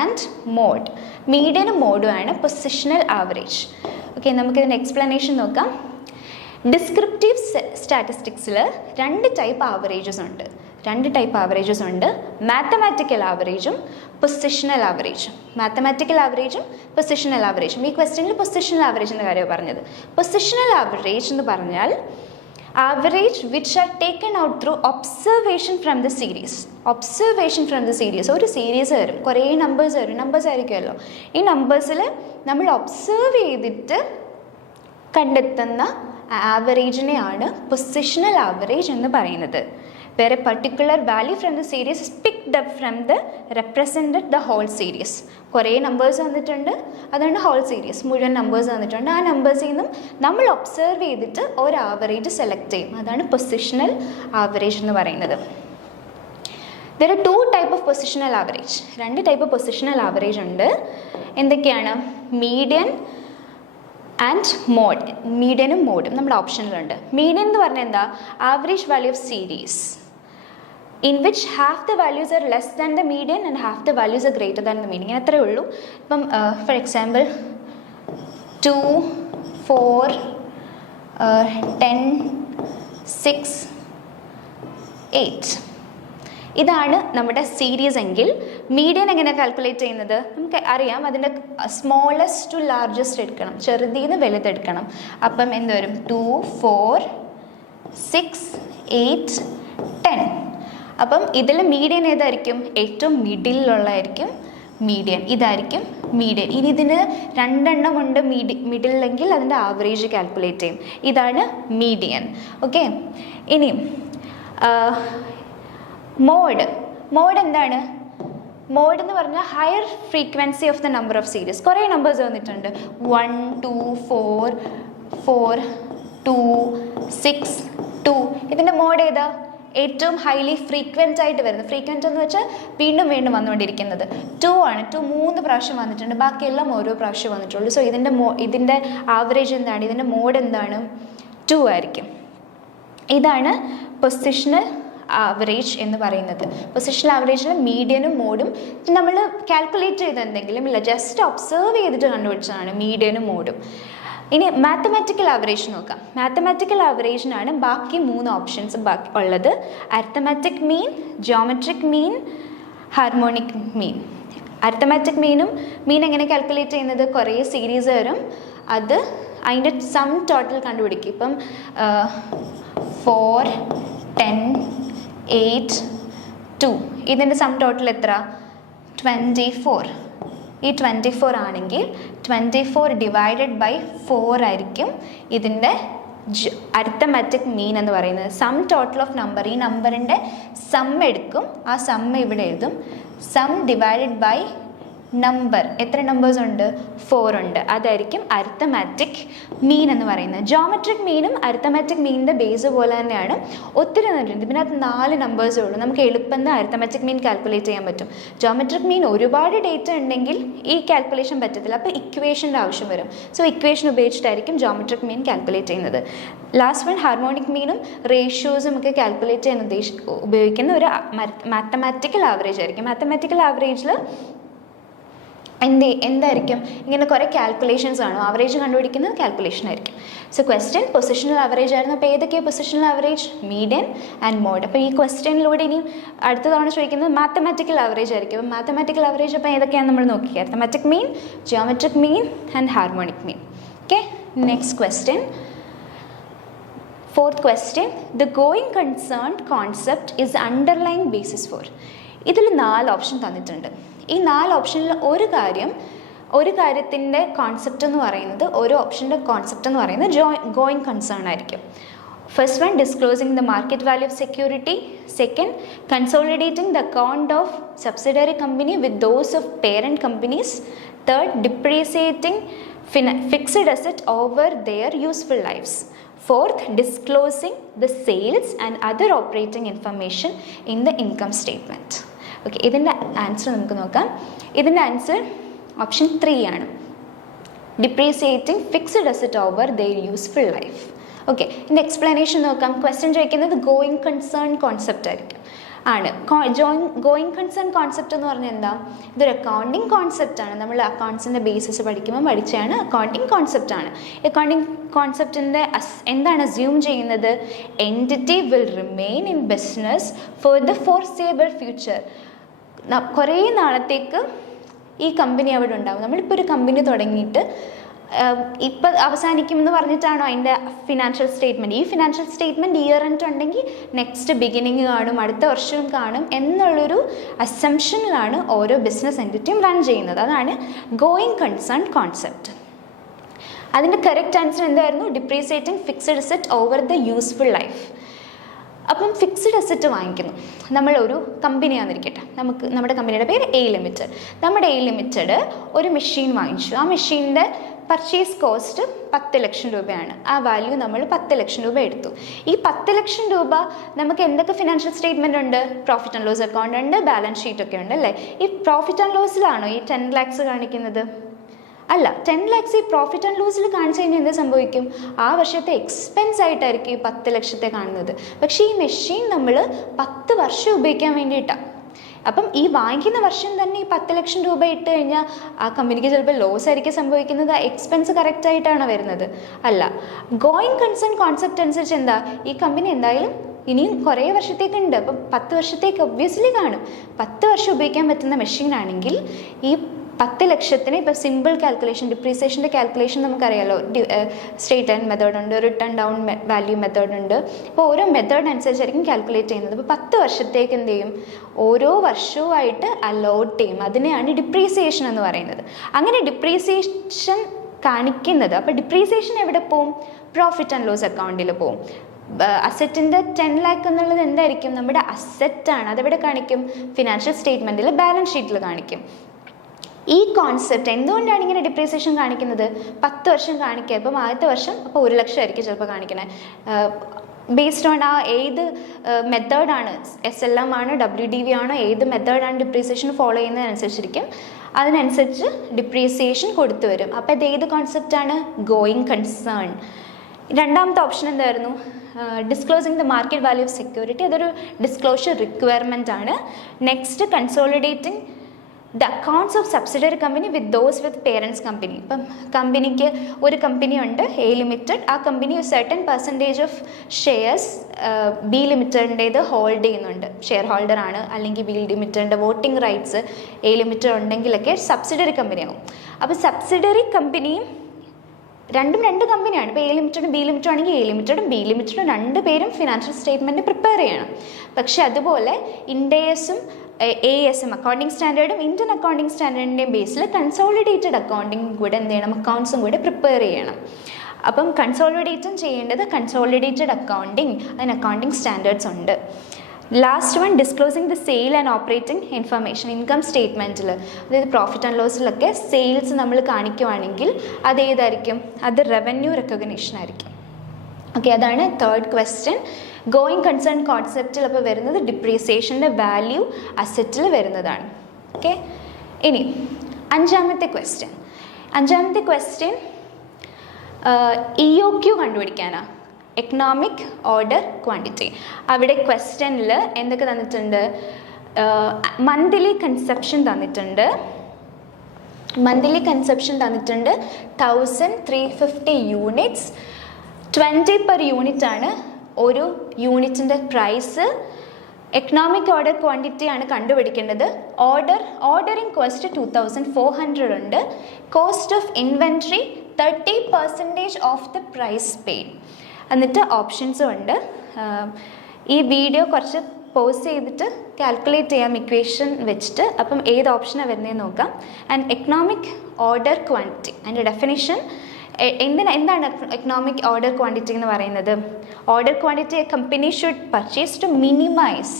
ആൻഡ് മോഡ്. മീഡിയനും മോഡും ആണ് പൊസിഷണൽ ആവറേജ്. ഓക്കെ, നമുക്കിതിൻ്റെ എക്സ്പ്ലനേഷൻ നോക്കാം. ഡിസ്ക്രിപ്റ്റീവ് സ്റ്റാറ്റിസ്റ്റിക്സിൽ രണ്ട് ടൈപ്പ് ആവറേജസ് ഉണ്ട്. മാത്തമാറ്റിക്കൽ ആവറേജും പൊസിഷണൽ ആവറേജും. ഈ ക്വസ്റ്റ്യനിൽ പൊസിഷണൽ ആവറേജിൻ്റെ കാര്യമാണ് പറഞ്ഞത്. പൊസിഷണൽ ആവറേജ് എന്ന് പറഞ്ഞാൽ average which are taken out through observation from the series. ഒരു സീരീസ് വരും, കുറേ നമ്പേഴ്സ് ആയിരിക്കുമല്ലോ. ഈ നമ്പേഴ്സിൽ നമ്മൾ ഒബ്സർവ് ചെയ്തിട്ട് കണ്ടെത്തുന്ന ആവറേജിനെയാണ് പൊസിഷണൽ ആവറേജ് എന്ന് പറയുന്നത്. where a particular value from the series is picked up from the represented the whole series. കുറേ നമ്പേഴ്സ് തന്നിട്ടുണ്ട്, അതുകൊണ്ട് ഹോൾ സീരീസ് മുഴുവൻ നമ്പേഴ്സ് തന്നിട്ടുണ്ട്. ആ നമ്പേഴ്സിൽ നിന്നും നമ്മൾ ഒബ്സർവ് ചെയ്തിട്ട് ഒരു ആവറേജ് സെലക്ട് ചെയ്യും. അതാണ് പൊസിഷണൽ ആവറേജ് എന്ന് പറയുന്നത്. There are two type of positional average. രണ്ട് ടൈപ്പ് പൊസിഷണൽ ആവറേജ് ഉണ്ട്. എന്തൊക്കെയാണ്? Median and mode. മീഡിയനും മോഡും നമ്മുടെ ഓപ്ഷനിലുണ്ട്. മീഡിയൻ എന്ന് പറഞ്ഞാൽ എന്താ? Average value of series in which half the values are less than the median and half the values are greater than the median. അത്രേ ഉള്ളൂ. ഇപ്പം ഫോർ എക്സാമ്പിൾ 2, 4, 10, 6, 8 ഇതാണ് നമ്മുടെ സീരീസ് എങ്കിൽ മീഡിയൻ എങ്ങനെ കാൽക്കുലേറ്റ് ചെയ്യുന്നത്? നമുക്ക് അറിയാം, അതിൻ്റെ സ്മോളസ്റ്റ് ടു ലാർജസ്റ്റ് എടുക്കണം, ചെറുതിൽ നിന്ന് വലുതെടുക്കണം. അപ്പം എന്ത് വരും? 2, 4, 6, 8, 10. അപ്പം ഇതിൽ മീഡിയൻ ഏതായിരിക്കും? ഏറ്റവും മിഡിലുള്ളതായിരിക്കും മീഡിയൻ. ഇതായിരിക്കും മീഡിയൻ. ഇനി ഇതിന് രണ്ടെണ്ണം ഉണ്ട് മിഡിലെങ്കിൽ അതിൻ്റെ ആവറേജ് കാൽക്കുലേറ്റ് ചെയ്യും. ഇതാണ് മീഡിയൻ. ഓക്കെ, ഇനി മോഡ്. മോഡ് എന്താണ്? മോഡ് എന്ന് പറഞ്ഞാൽ higher frequency of the number of series. കുറേ നമ്പേഴ്സ് വന്നിട്ടുണ്ട്. 1, 2, 4, 4, 2, 6, 2. ഇതിൻ്റെ മോഡ് ഏതാ? ഏറ്റവും ഹൈലി ഫ്രീക്വൻ്റ് ആയിട്ട് വരുന്നത്. ഫ്രീക്വൻ്റ് എന്ന് വെച്ചാൽ വീണ്ടും വീണ്ടും വന്നുകൊണ്ടിരിക്കുന്നത് 2 ആണ്. 2 3 പ്രാവശ്യം വന്നിട്ടുണ്ട്, ബാക്കിയെല്ലാം ഓരോ പ്രാവശ്യം വന്നിട്ടുള്ളൂ. സോ ഇതിൻ്റെ ആവറേജ് എന്താണ്? ഇതിൻ്റെ മോഡ് എന്താണ്? 2 ആയിരിക്കും. ഇതാണ് പൊസിഷണൽ ആവറേജ് എന്ന് പറയുന്നത്. പൊസിഷണൽ ആവറേജിൽ മീഡിയനും മോഡും നമ്മൾ കാൽക്കുലേറ്റ് ചെയ്ത് എന്തെങ്കിലും ഇല്ല, ജസ്റ്റ് ഒബ്സർവ് ചെയ്തിട്ട് കണ്ടുപിടിച്ചതാണ് മീഡിയനും മോഡും. ഇനി മാത്തമാറ്റിക്കൽ ആവറേജ് നോക്കാം. മാത്തമാറ്റിക്കൽ ആവറേജിനാണ് ബാക്കി 3 ഓപ്ഷൻസ് ബാക്കി ഉള്ളത്. അരിത്തമാറ്റിക് മീൻ, ജിയോമെട്രിക് മീൻ, ഹാർമോണിക് മീൻ. അരിത്തമാറ്റിക് മീൻ എങ്ങനെ കാൽക്കുലേറ്റ് ചെയ്യുന്നത്? കുറേ സീരീസ് വരും, അത് അതിൻ്റെ സം ടോട്ടൽ കണ്ടുപിടിക്കും. ഇപ്പം 4, 10, 8, 2 ഇതിൻ്റെ സം ടോട്ടൽ എത്ര? 24. ഈ 24 ആണെങ്കിൽ 24 ഡിവൈഡഡ് ബൈ 4 ആയിരിക്കും ഇതിൻ്റെ അരിത്തമാറ്റിക് മീൻ എന്ന് പറയുന്നത്. സം ടോട്ടൽ ഓഫ് നമ്പർ, ഈ നമ്പറിൻ്റെ സം എടുക്കും, ആ സം ഇവിടെ എഴുതും. സം ഡിവൈഡഡ് ബൈ നമ്പർ, എത്ര നമ്പേഴ്സ് ഉണ്ട്? 4 ഉണ്ട്. അതായിരിക്കും അരിത്തമാറ്റിക് മീൻ എന്ന് പറയുന്നത്. ജോമെട്രിക് മീനും അരിത്തമാറ്റിക് മീനിൻ്റെ ബേസ് പോലെ തന്നെയാണ്. ഒത്തിരി നമ്പറുണ്ട്, ഇതിനകത്ത് 4 നമ്പേഴ്സേ ഉള്ളൂ. നമുക്ക് എളുപ്പം അരിത്തമാറ്റിക് മീൻ കാൽക്കുലേറ്റ് ചെയ്യാൻ പറ്റും. ജോമെട്രിക് മീൻ ഒരുപാട് ഡേറ്റ ഉണ്ടെങ്കിൽ ഈ കാൽക്കുലേഷൻ പറ്റത്തില്ല, അപ്പോൾ ഇക്വേഷൻ്റെ ആവശ്യം വരും. സോ ഇക്വേഷൻ ഉപയോഗിച്ചിട്ടായിരിക്കും ജോമെട്രിക് മീൻ കാൽക്കുലേറ്റ് ചെയ്യുന്നത്. ലാസ്റ്റ് വൺ ഹാർമോണിക് മീനും റേഷ്യോസും ഒക്കെ കാൽക്കുലേറ്റ് ചെയ്യാൻ ഉപയോഗിക്കുന്ന ഒരു മാത്തമാറ്റിക്കൽ ആവറേജ് ആയിരിക്കും. മാത്തമാറ്റിക്കൽ ആവറേജിൽ എന്തായിരിക്കും? ഇങ്ങനെ കുറേ കാൽക്കുലേഷൻസ് ആണ്. ആവറേജ് കണ്ടുപിടിക്കുന്നത് കാൽക്കുലേഷൻ ആയിരിക്കും. സോ ക്വസ്റ്റ്യൻ പൊസിഷണൽ ആവറേജ് ആയിരുന്നു. അപ്പോൾ ഏതൊക്കെയാണ് positional average? Median and mode. അപ്പോൾ ഈ ക്വസ്റ്റ്യനിലൂടെ ഇനി അടുത്ത തവണ ചോദിക്കുന്നത് മാത്തമാറ്റിക്കൽ ആവറേജ് ആയിരിക്കും. അപ്പോൾ മാത്തമാറ്റിക്കൽ ആവറേജ് അപ്പോൾ ഏതൊക്കെയാണ് നമ്മൾ നോക്കിയത്? Arithmetic mean, geometric mean and harmonic mean. Okay, next question. Fourth question, the going concern concept is underlying basis for. ഇതിൽ 4 ഓപ്ഷൻ തന്നിട്ടുണ്ട്. ഈ 4 ഓപ്ഷനിൽ ഒരു കാര്യത്തിൻ്റെ കോൺസെപ്റ്റ് എന്ന് പറയുന്നത്, ഓരോ ഓപ്ഷൻ്റെ കോൺസെപ്റ്റ് എന്ന് പറയുന്നത് ഗോയിങ് കൺസേൺ ആയിരിക്കും. First one, disclosing the market value of security. Second, consolidating the account of subsidiary company with those of parent companies. Third, depreciating fixed asset over their useful lifes. Fourth, disclosing the sales and other operating information in the income statement. Okay, ഇതിൻ്റെ answer നമുക്ക് നോക്കാം. ഇതിൻ്റെ answer option 3 ആണ്. Depreciating fixed asset over their useful life. Okay, ഇതിൻ്റെ explanation നോക്കാം. Question ചോദിക്കുന്നത് going concern concept ആയിരിക്കും ആണ്. ഗോയിങ് കൺസേൺ കോൺസെപ്റ്റ് എന്ന് പറഞ്ഞാൽ എന്താ? ഇതൊരു അക്കൗണ്ടിങ് കോൺസെപ്റ്റാണ്. നമ്മൾ അക്കൗണ്ട്സിൻ്റെ ബേസിസ് പഠിക്കുമ്പോൾ പഠിച്ചാണ് അക്കൗണ്ടിങ് കോൺസെപ്റ്റാണ്. അക്കൗണ്ടിങ് കോൺസെപ്റ്റിൻ്റെ എന്താണ് അസ്യൂം ചെയ്യുന്നത്? Entity will remain in business for the foreseeable future. കുറേ നാളത്തേക്ക് ഈ കമ്പനി അവിടെ ഉണ്ടാകും. നമ്മളിപ്പോൾ ഒരു കമ്പനി തുടങ്ങിയിട്ട് ഇപ്പം അവസാനിക്കുമെന്ന് പറഞ്ഞിട്ടാണോ അതിൻ്റെ ഫിനാൻഷ്യൽ സ്റ്റേറ്റ്മെൻറ്റ്? ഈ ഫിനാൻഷ്യൽ സ്റ്റേറ്റ്മെൻറ്റ് ഇയർ എൻഡ് ഉണ്ടെങ്കിൽ നെക്സ്റ്റ് ബിഗിനിങ് കാണും, അടുത്ത വർഷവും കാണും എന്നുള്ളൊരു അസംഷനിലാണ് ഓരോ ബിസിനസ് എൻറ്റിറ്റിയും റൺ ചെയ്യുന്നത്. അതാണ് ഗോയിങ് കൺസേൺ കോൺസെപ്റ്റ്. അതിൻ്റെ കറക്റ്റ് ആൻസർ എന്തായിരുന്നു? Depreciating fixed asset over the useful life. അപ്പം ഫിക്സ്ഡ് അസറ്റ് വാങ്ങിക്കുന്നു. നമ്മളൊരു കമ്പനിയാണെന്നിരിക്കട്ടെ, നമ്മുടെ കമ്പനിയുടെ പേര് എ ലിമിറ്റഡ്. നമ്മുടെ എ ലിമിറ്റഡ് ഒരു മെഷീൻ വാങ്ങിച്ചു. ആ മെഷീനിൻ്റെ പർച്ചേസ് കോസ്റ്റ് 10 ലക്ഷം രൂപയാണ്. ആ വാല്യൂ നമ്മൾ 10 ലക്ഷം രൂപ എടുത്തു. ഈ 10 ലക്ഷം രൂപ നമുക്ക് എന്തൊക്കെ ഫിനാൻഷ്യൽ സ്റ്റേറ്റ്മെൻ്റ് ഉണ്ട്? പ്രോഫിറ്റ് ആൻഡ് ലോസ് അക്കൗണ്ട് ഉണ്ട്, ബാലൻസ് ഷീറ്റ് ഒക്കെ ഉണ്ട് അല്ലേ? ഈ പ്രോഫിറ്റ് ആൻഡ് ലോസിലാണോ ഈ 10 lakhs കാണിക്കുന്നത്? അല്ല, 10 lakhs ഈ പ്രോഫിറ്റ് ആൻഡ് ലോസിൽ കാണിച്ചു കഴിഞ്ഞാൽ എന്ത് സംഭവിക്കും? ആ വർഷത്തെ എക്സ്പെൻസ് ആയിട്ടായിരിക്കും ഈ 10 ലക്ഷത്തെ കാണുന്നത്. പക്ഷേ ഈ മെഷീൻ നമ്മൾ 10 വർഷം ഉപയോഗിക്കാൻ വേണ്ടിയിട്ടാണ്. അപ്പം ഈ വാങ്ങിക്കുന്ന വർഷം തന്നെ ഈ 10 ലക്ഷം രൂപ ഇട്ട് കഴിഞ്ഞാൽ ആ കമ്പനിക്ക് ചിലപ്പോൾ ലോസ് ആയിരിക്കും സംഭവിക്കുന്നത്. ആ എക്സ്പെൻസ് കറക്റ്റായിട്ടാണോ വരുന്നത്? അല്ല. ഗോയിങ് കൺസേൺ കോൺസെപ്റ്റ് അനുസരിച്ച് എന്താ, ഈ കമ്പനി എന്തായാലും ഇനിയും കുറേ വർഷത്തേക്കുണ്ട്. അപ്പം 10 വർഷത്തേക്ക് ഒബ്വിയസ്ലി കാണും. 10 വർഷം ഉപയോഗിക്കാൻ പറ്റുന്ന മെഷീനാണെങ്കിൽ ഈ 10 ലക്ഷത്തിന് ഇപ്പോൾ സിമ്പിൾ കാൽക്കുലേഷൻ, ഡിപ്രീസിയേഷൻ്റെ കാൽക്കുലേഷൻ നമുക്കറിയാലോ. സ്ട്രേറ്റ് ലൈൻ മെത്തേഡ് ഉണ്ട്, റിട്ടേൺ ഡൗൺ വാല്യൂ മെത്തേഡ് ഉണ്ട്. അപ്പോൾ ഓരോ മെത്തേഡ് അനുസരിച്ചായിരിക്കും കാൽക്കുലേറ്റ് ചെയ്യുന്നത്. അപ്പോൾ 10 വർഷത്തേക്ക് എന്ത് ചെയ്യും? ഓരോ വർഷവുമായിട്ട് അലോട്ട് ചെയ്യും. അതിനെയാണ് ഡിപ്രീസിയേഷൻ എന്ന് പറയുന്നത്. അങ്ങനെ ഡിപ്രീസിയേഷൻ കാണിക്കുന്നത്, അപ്പോൾ ഡിപ്രീസിയേഷൻ എവിടെ പോവും? പ്രോഫിറ്റ് ആൻഡ് ലോസ് അക്കൗണ്ടിൽ പോവും. അസറ്റിൻ്റെ 10 lakh എന്നുള്ളത് എന്തായിരിക്കും? നമ്മുടെ അസറ്റാണ്. അതെവിടെ കാണിക്കും? ഫിനാൻഷ്യൽ സ്റ്റേറ്റ്മെൻറ്റിൽ, ബാലൻസ് ഷീറ്റിൽ കാണിക്കും. ഈ കോൺസെപ്റ്റ് എന്തുകൊണ്ടാണ് ഇങ്ങനെ ഡിപ്രീസിയേഷൻ കാണിക്കുന്നത്? 10 വർഷം കാണിക്കുക. ഇപ്പം ആദ്യത്തെ വർഷം അപ്പോൾ 1 ലക്ഷം ആയിരിക്കും ചിലപ്പോൾ കാണിക്കണേ. ബേസ്ഡ് ഓൺ ആ ഏത് മെത്തേഡാണ്, SLM ആണോ WDV ആണോ, ഏത് മെത്തേഡാണ് ഡിപ്രീസിയേഷൻ ഫോളോ ചെയ്യുന്നതിനനുസരിച്ചിരിക്കും. അതിനനുസരിച്ച് ഡിപ്രീസിയേഷൻ കൊടുത്തു വരും. അപ്പോൾ ഇത് ഏത് കോൺസെപ്റ്റാണ്? Going concern. രണ്ടാമത്തെ ഓപ്ഷൻ എന്തായിരുന്നു? Disclosing the market value of security. അതൊരു ഡിസ്ക്ലോഷർ റിക്വയർമെൻ്റ് ആണ്. Next, consolidating the accounts of subsidiary company with those with parents company. ഇപ്പം കമ്പനിക്ക് ഒരു കമ്പനി ഉണ്ട്, എ ലിമിറ്റഡ്. ആ കമ്പനി ഒരു certain percentage of shares B ലിമിറ്റഡിൻ്റേത് ഹോൾഡ് ചെയ്യുന്നുണ്ട്, ഷെയർ ഹോൾഡർ ആണ്. അല്ലെങ്കിൽ ബി ലിമിറ്റഡിൻ്റെ വോട്ടിംഗ് റൈറ്റ്സ് എ ലിമിറ്റഡ് ഉണ്ടെങ്കിലൊക്കെ സബ്സിഡറി കമ്പനിയാകും. അപ്പോൾ സബ്സിഡറി കമ്പനിയും രണ്ടും രണ്ട് കമ്പനിയാണ്. ഇപ്പോൾ എ ലിമിറ്റഡും ബി ലിമിറ്റഡ് ആണെങ്കിൽ എ ലിമിറ്റഡും ബി ലിമിറ്റഡും രണ്ട് പേരും ഫിനാൻഷ്യൽ സ്റ്റേറ്റ്മെൻറ്റ് പ്രിപ്പയർ ചെയ്യണം. പക്ഷേ അതുപോലെ ഇൻഡേസും ASM അക്കൗണ്ടിങ് സ്റ്റാൻഡേർഡും ഇന്ത്യൻ അക്കൗണ്ടിങ് സ്റ്റാൻഡേർഡിൻ്റെയും ബേസിൽ കൺസോളിഡേറ്റഡ് അക്കൗണ്ടിങ് കൂടെ എന്ത് ചെയ്യണം? അക്കൗണ്ട്സും കൂടെ പ്രിപ്പയർ ചെയ്യണം. അപ്പം കൺസോളിഡേറ്റും ചെയ്യേണ്ടത് കൺസോളിഡേറ്റഡ് അക്കൗണ്ടിങ്, അതിന് അക്കൗണ്ടിങ് സ്റ്റാൻഡേർഡ്സ് ഉണ്ട്. Last one, disclosing the sale and operating information. Income സ്റ്റേറ്റ്മെൻറ്റിൽ, അതായത് പ്രോഫിറ്റ് ആൻഡ് ലോസിലൊക്കെ സെയിൽസ് നമ്മൾ കാണിക്കുവാണെങ്കിൽ അതേതായിരിക്കും? അത് റവന്യൂ റെക്കഗ്നീഷൻ ആയിരിക്കും. ഓക്കെ, അതാണ് തേർഡ് ക്വസ്റ്റ്യൻ. ഗോയിങ് കൺസേൺ കോൺസെപ്റ്റിൽ അപ്പോൾ വരുന്നത് ഡിപ്രീസിയേഷൻ്റെ വാല്യൂ അസറ്റിൽ വരുന്നതാണ്. ഓക്കെ, ഇനി അഞ്ചാമത്തെ ക്വസ്റ്റ്യൻ EOQ കണ്ടുപിടിക്കാനാണ്, എക്കണോമിക് ഓർഡർ ക്വാണ്ടിറ്റി. അവിടെ ക്വസ്റ്റ്യനിൽ എന്തൊക്കെ തന്നിട്ടുണ്ട്? മന്ത്ലി കൺസപ്ഷൻ തന്നിട്ടുണ്ട്. 1350 യൂണിറ്റ്സ്, 20 per യൂണിറ്റ് ആണ് ഒരു യൂണിറ്റിൻ്റെ പ്രൈസ്. എക്കണോമിക് ഓർഡർ ക്വാണ്ടിറ്റി ആണ് കണ്ടുപിടിക്കേണ്ടത്. ഓർഡറിങ് കോസ്റ്റ് 2400 ഉണ്ട്. Cost of inventory 30% of the price paid. എന്നിട്ട് ഓപ്ഷൻസും ഉണ്ട്. ഈ വീഡിയോ കുറച്ച് പോസ് ചെയ്തിട്ട് കാൽക്കുലേറ്റ് ചെയ്യാം ഇക്വേഷൻ വെച്ചിട്ട്. അപ്പം ഏത് ഓപ്ഷനാണ് വരുന്നതെന്ന് നോക്കാം. ആൻഡ് എക്കണോമിക് ഓർഡർ ക്വാണ്ടിറ്റി, അതിൻ്റെ ഡെഫിനിഷൻ എന്താണ്? എക്കണോമിക് ഓർഡർ ക്വാണ്ടിറ്റി എന്ന് പറയുന്നത്, order quantity a company should purchase to minimise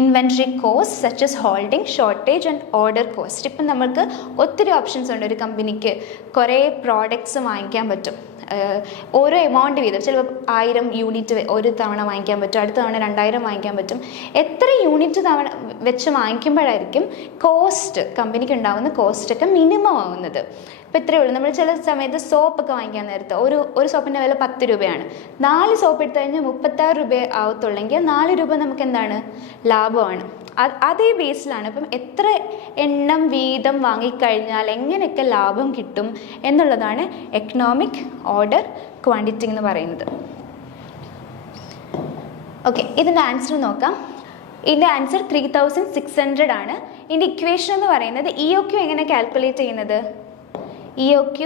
inventory cost such as holding, shortage and order cost. ഇപ്പം നമുക്ക് ഒത്തിരി ഓപ്ഷൻസ് ഉണ്ട്. ഒരു കമ്പനിക്ക് കുറേ പ്രോഡക്ട്സ് വാങ്ങിക്കാൻ പറ്റും, ഓരോ എമൗണ്ട് വീതം. ചിലപ്പോൾ 1000 യൂണിറ്റ് ഒരു തവണ വാങ്ങിക്കാൻ പറ്റും, അടുത്ത തവണ 2000 വാങ്ങിക്കാൻ പറ്റും. എത്ര യൂണിറ്റ് തവണ വെച്ച് വാങ്ങിക്കുമ്പോഴായിരിക്കും കോസ്റ്റ്, കമ്പനിക്ക് ഉണ്ടാകുന്ന കോസ്റ്റൊക്കെ മിനിമം ആവുന്നത്. ഇപ്പോൾ ഇത്രയേ ഉള്ളൂ. നമ്മൾ ചില സമയത്ത് സോപ്പൊക്കെ വാങ്ങിക്കാൻ നേരത്തെ ഒരു സോപ്പിൻ്റെ വില 10 രൂപയാണ്. 4 സോപ്പ് എടുത്തു കഴിഞ്ഞാൽ 36 രൂപ ആവത്തുള്ളെങ്കിൽ 4 രൂപ നമുക്ക് എന്താണ്? ലാഭമാണ്. അതേ ബേസിലാണ്. അപ്പം എത്ര എണ്ണം വീതം വാങ്ങിക്കഴിഞ്ഞാൽ എങ്ങനെയൊക്കെ ലാഭം കിട്ടും എന്നുള്ളതാണ് എക്കണോമിക് ഓർഡർ ക്വാണ്ടിറ്റി എന്ന് പറയുന്നത്. ഓക്കെ, ഇതിൻ്റെ ആൻസർ നോക്കാം. ഇതിൻ്റെ ആൻസർ 3600 ആണ്. ഇതിൻ്റെ ഇക്വേഷൻ എന്ന് പറയുന്നത് EOQ എങ്ങനെ കാൽക്കുലേറ്റ് ചെയ്യുന്നത്? EOQ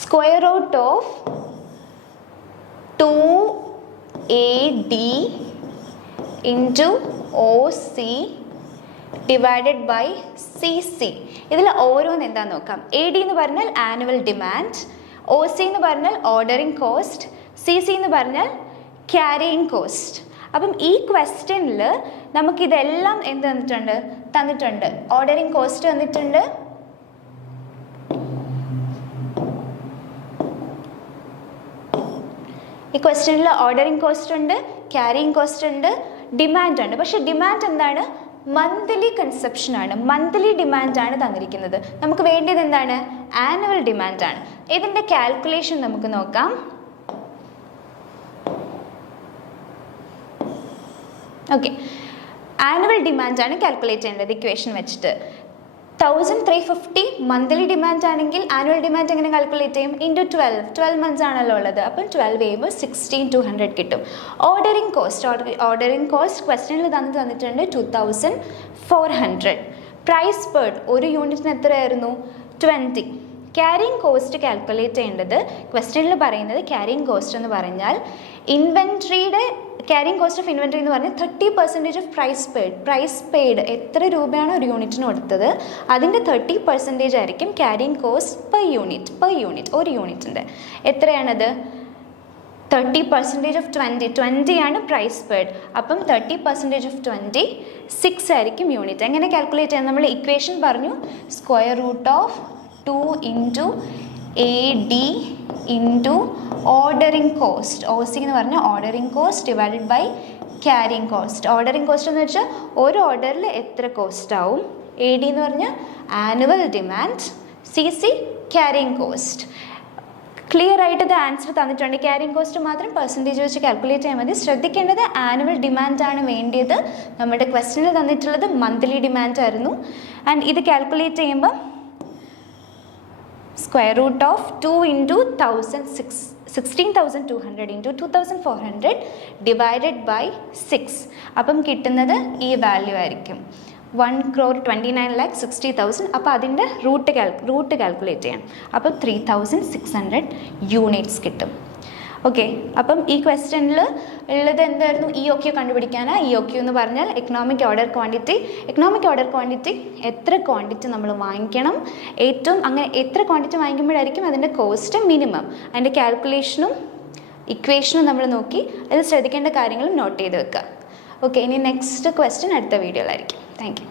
square root of 2AD into OC divided by CC. ഇതിൽ ഓരോന്ന് എന്താണെന്ന് നോക്കാം. AD എന്ന് പറഞ്ഞാൽ ആനുവൽ ഡിമാൻഡ്, OC എന്ന് പറഞ്ഞാൽ ഓർഡറിങ് കോസ്റ്റ്, CC എന്ന് പറഞ്ഞാൽ ക്യാരിയിങ് കോസ്റ്റ്. അപ്പം ഈ ക്വസ്റ്റ്യനിൽ നമുക്കിതെല്ലാം എന്ത് തന്നിട്ടുണ്ട് ഓർഡറിങ് കോസ്റ്റ് തന്നിട്ടുണ്ട്, ഈ ക്വസ്റ്റ്യനിൽ ഓർഡറിങ് കോസ്റ്റ് ഉണ്ട്, ക്യാരിയിങ് കോസ്റ്റ് ഉണ്ട്, ഡിമാൻഡ് ഉണ്ട്. പക്ഷേ ഡിമാൻഡ് എന്താണ്? മന്ത്ലി കൺസെപ്ഷൻ ആണ്, മന്ത്ലി ഡിമാൻഡാണ് തന്നിരിക്കുന്നത്. നമുക്ക് വേണ്ടത് എന്താണ്? ആനുവൽ ഡിമാൻഡാണ്. ഇതിൻ്റെ കാൽക്കുലേഷൻ നമുക്ക് നോക്കാം. ഓക്കെ, ആനുവൽ ഡിമാൻഡാണ് കാൽക്കുലേറ്റ് ചെയ്യേണ്ടത് ഇക്വേഷൻ വെച്ചിട്ട്. 1350 മന്ത്ലി ഡിമാൻഡ് ആണെങ്കിൽ ആനുവൽ ഡിമാൻഡ് എങ്ങനെ കാൽക്കുലേറ്റ് ചെയ്യും? ഇൻറ്റു 12 മന്ത്സ് ആണല്ലോ ഉള്ളത്. അപ്പം 12 ചെയ്യുമ്പോൾ 16200 കിട്ടും. ഓർഡറിങ് കോസ്റ്റ് ക്വസ്റ്റ്യനിൽ തന്നിട്ടുണ്ട് 2400. പ്രൈസ് പെർ ഒരു യൂണിറ്റിന് എത്രയായിരുന്നു? 20. ക്യാരിയിങ് കോസ്റ്റ് കാൽക്കുലേറ്റ് ചെയ്യേണ്ടത് ക്വസ്റ്റ്യനിൽ പറയുന്നത് ക്യാരിയിങ് കോസ്റ്റ് എന്ന് പറഞ്ഞാൽ ഇൻവെൻട്രിയുടെ ക്യാരിയിങ് കോസ്റ്റ് ഓഫ് ഇൻവെൻട്രി എന്ന് പറഞ്ഞാൽ 30% ഓഫ് പ്രൈസ് പെയ്ഡ് എത്ര രൂപയാണ് ഒരു യൂണിറ്റിന് കൊടുത്തത് അതിൻ്റെ 30% ആയിരിക്കും ക്യാരിയിങ് കോസ്റ്റ് പെർ യൂണിറ്റ് ഒരു യൂണിറ്റിൻ്റെ. എത്രയാണത്? 30% ഓഫ് 20 ആണ് പ്രൈസ് പെയ്ഡ്. അപ്പം 30% ഓഫ് 20 6 ആയിരിക്കും യൂണിറ്റ്. എങ്ങനെ കാൽക്കുലേറ്റ് ചെയ്യാം? നമ്മൾ ഇക്വേഷൻ പറഞ്ഞു, square root of 2 into AD into ordering cost, OC എന്ന് പറഞ്ഞാൽ ordering cost divided by carrying cost. Ordering cost എന്ന് വെച്ചാൽ ഒരു ഓർഡറിൽ എത്ര കോസ്റ്റ് ആവും, AD എന്ന് പറഞ്ഞാൽ annual demand, CC carrying cost. Clear ആയിട്ട് ഇത് ആൻസർ തന്നിട്ടുണ്ട്. ക്യാരിയിങ് കോസ്റ്റ് മാത്രം പെർസെൻറ്റേജ് വെച്ച് കാൽക്കുലേറ്റ് ചെയ്യാൻ മതി. ശ്രദ്ധിക്കേണ്ടത് ആനുവൽ ഡിമാൻഡാണ് വേണ്ടിയത്. നമ്മുടെ ക്വസ്റ്റ്യനിൽ തന്നിട്ടുള്ളത് മന്ത്ലി ഡിമാൻഡ് ആയിരുന്നു. ആൻഡ് ഇത് കാൽക്കുലേറ്റ് ചെയ്യുമ്പോൾ square root of 2 into 16,200 into 2400 divided by 6. അപ്പം കിട്ടുന്നത് ഈ വാല്യൂ ആയിരിക്കും, 1,29,60,000. അപ്പോൾ അതിൻ്റെ റൂട്ട് കാൽക്കുലേറ്റ് ചെയ്യാം. അപ്പോൾ 3,600 യൂണിറ്റ്സ് കിട്ടും. ഓക്കെ, അപ്പം ഈ ക്വസ്റ്റ്യനിൽ ഉള്ളത് എന്തായിരുന്നു? EOQ കണ്ടുപിടിക്കാനാണ്. EOQ എന്ന് പറഞ്ഞാൽ economic order quantity. Economic order quantity എത്ര ക്വാണ്ടിറ്റി നമ്മൾ വാങ്ങിക്കണം, അങ്ങനെ എത്ര ക്വാണ്ടിറ്റി വാങ്ങിക്കുമ്പോഴായിരിക്കും അതിൻ്റെ കോസ്റ്റ് മിനിമം. അതിൻ്റെ കാൽക്കുലേഷനും ഇക്വേഷനും നമ്മൾ നോക്കി അതിൽ ശ്രദ്ധിക്കേണ്ട കാര്യങ്ങളും നോട്ട് ചെയ്ത് വെക്കുക. ഓക്കെ, ഇനി നെക്സ്റ്റ് ക്വസ്റ്റ്യൻ അടുത്ത വീഡിയോയിലായിരിക്കും. Thank you.